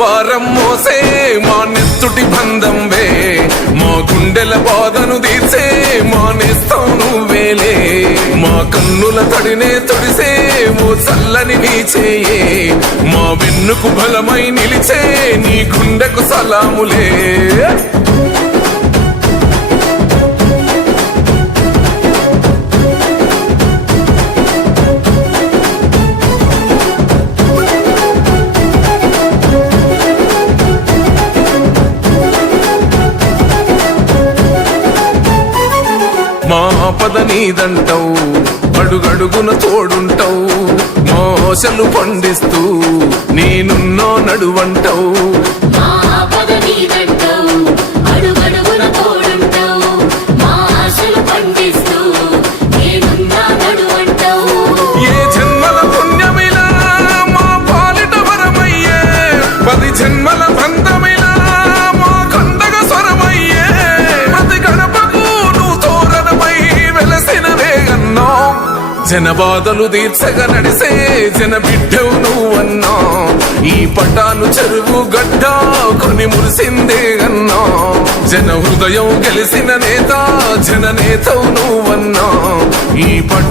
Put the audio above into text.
భారం మోసే మా నెత్తుటి బంధంవే, మా గుండెల బాధను తీర్చే మా నేస్తం నువ్వేలే. మా కన్నుల తడినే తొడిసే ఓ చల్లని నీ చేయే, మా వెన్నుకు బలమై నిలిచే నీ గుండెకు సలాములే. మా పద నీదంటావు, అడుగడుగున తోడుంటావు, మోసలు పండిస్తూ నేనున్నో నడువంటావు. ఏ జన్మల పుణ్యమిలా మా పాలిట వరమయ్యే, 10 జన్మల బంధమిలా మా కండగ స్వరమయ్యే. ప్రతి గడపకు నువ్వు తోరణమై వెలసినవే అన్నా, జన బాధలు తీర్చగా నడిసే జన బిడ్డవు నువ్వన్నా. ఈ పటాను చెరువు గడ్డ కొని మురిసిందే అన్నా, జన హృదయం గెలిసిన నేత జన నేతవు నువ్వన్నా. ఈ పట